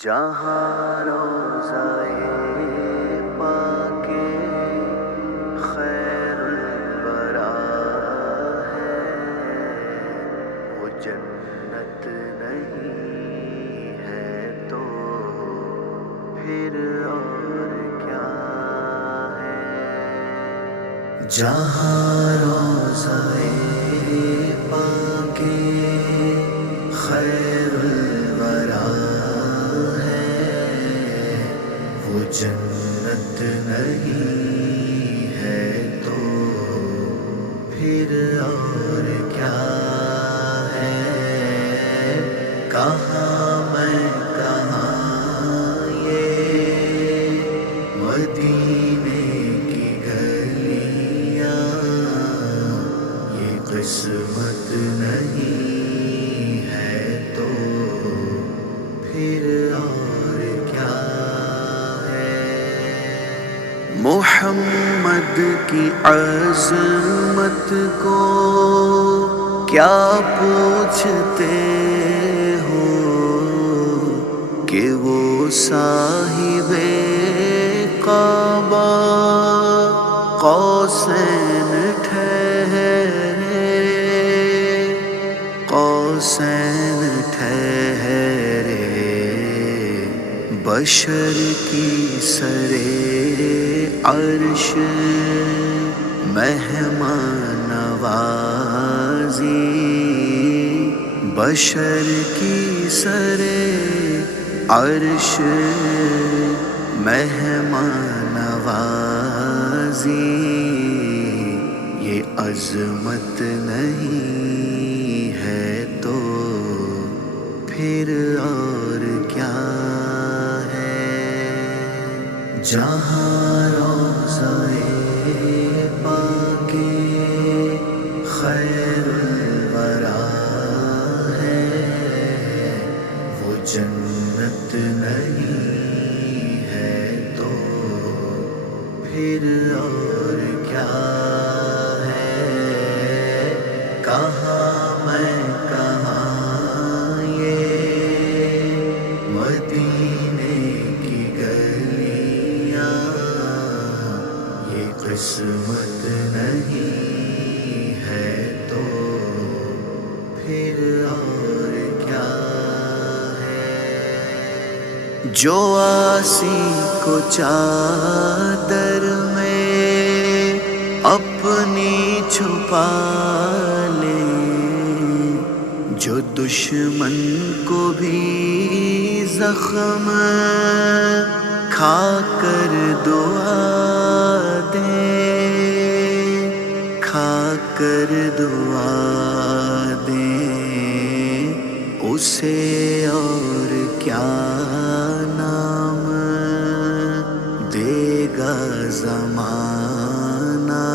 جہاں روضۂ پاک خیر الورا ہے، وہ جنت نہیں ہے تو پھر اور کیا ہے۔ جہاں روضۂ پاک خیر الورا وہ جنت نہیں ہے تو پھر اور کیا ہے۔ کہاں میں کہاں یہ مدینے کی گلیاں، یہ قسمت نہیں ہے تو پھر اور کیا ہے۔ محمد کی عظمت کو کیا پوچھتے ہو کہ وہ صاحب کعبہ قوسین ٹھہرے، قوسین ٹھہرے، بشر کی سرے عرش مہمان نوازی، بشر کی سرے عرش مہمان نوازی، یہ عظمت نہیں ہے تو پھر اور کیا ہے۔ جہاں روضۂ پاک خیر الورا ہے، وہ جنت نہیں ہے تو پھر اور کیا ہے۔ کہاں میں کہاں یہ مدینے کی گلیاں، یہ قسمت نہیں ہے تو پھر اور کیا ہے۔ جو آسی کو چادر میں اپنی چھپا لے، جو دشمن کو بھی زخم کھا کر دعا دے، کھا کر دعا دے، اسے اور کیا نام دے گا زمانہ،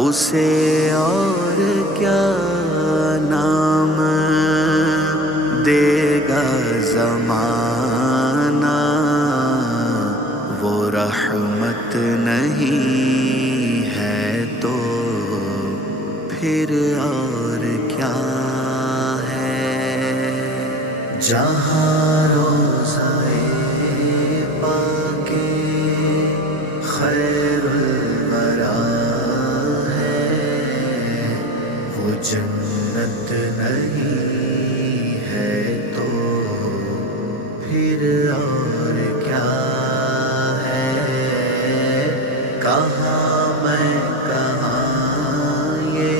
اسے اور کیا نام دے گا زمانہ۔ وہ رحمت نہیں ہے تو پھر اور کیا ہے۔ جہاں روضۂ پاک خیر الورا ہے، وہ جنت نہیں ہے تو پھر اور کیا ہے۔ کہاں میں کہاں یہ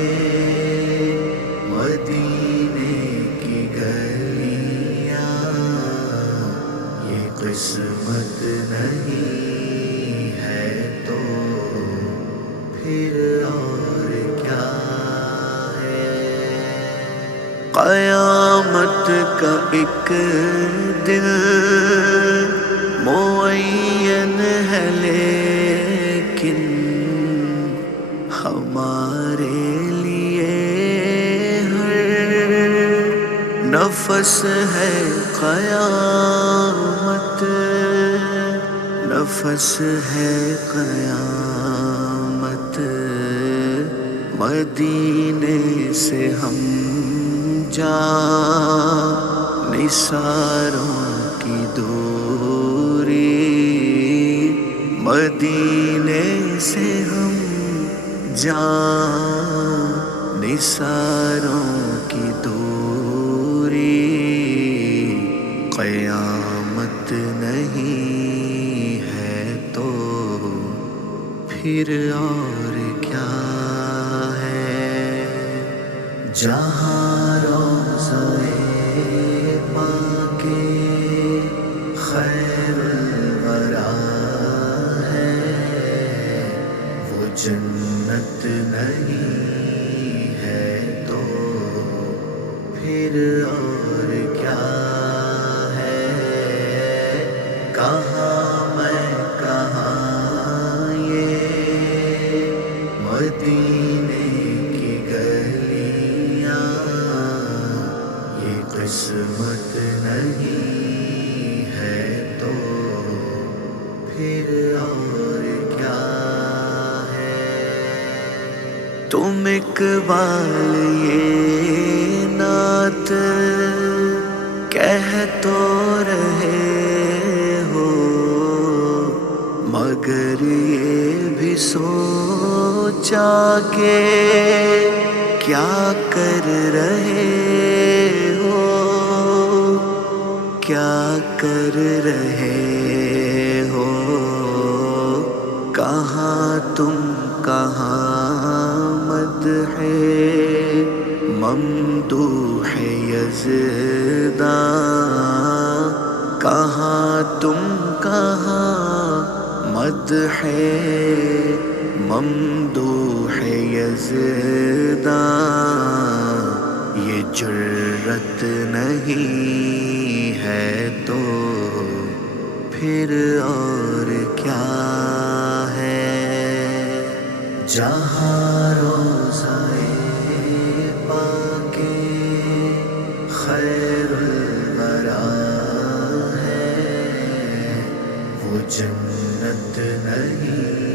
مدینے کی گلیاں، یہ قسمت نہیں ہے تو پھر اور کیا ہے۔ قیامت کا ایک دن معین ہے لیکن ہمارے لیے ہر نفس ہے قیامت، نفس ہے قیامت۔ مدینے سے ہم جانے نثاروں کی دوری، مدینے سے ہم جان نثاروں کی دوری، قیامت نہیں ہے تو پھر اور کیا ہے؟ جہاں روضہ پاک خیر الورا ہے، وہ جنت نہیں ہے تو پھر اور کیا ہے؟ کہاں میں کہاں یہ مدینے کی گلیاں، یہ قسمت نہیں ہے تو پھر اور کیا ہے؟ تم اقبال یہ نعت کہہ تو رہے ہو، مگر یہ بھی سوچا کہ کیا کر رہے ہو، کیا کر رہے ہو؟ کہاں تم کہاں مدح ممدوح یزداں، کہاں تم کہاں مدح ممدوح یزداں، یہ جرت نہیں ہے تو پھر اور کیا ہے؟ جہاں روضہ پاک خیر الورا ہے، وہ جنت نہیں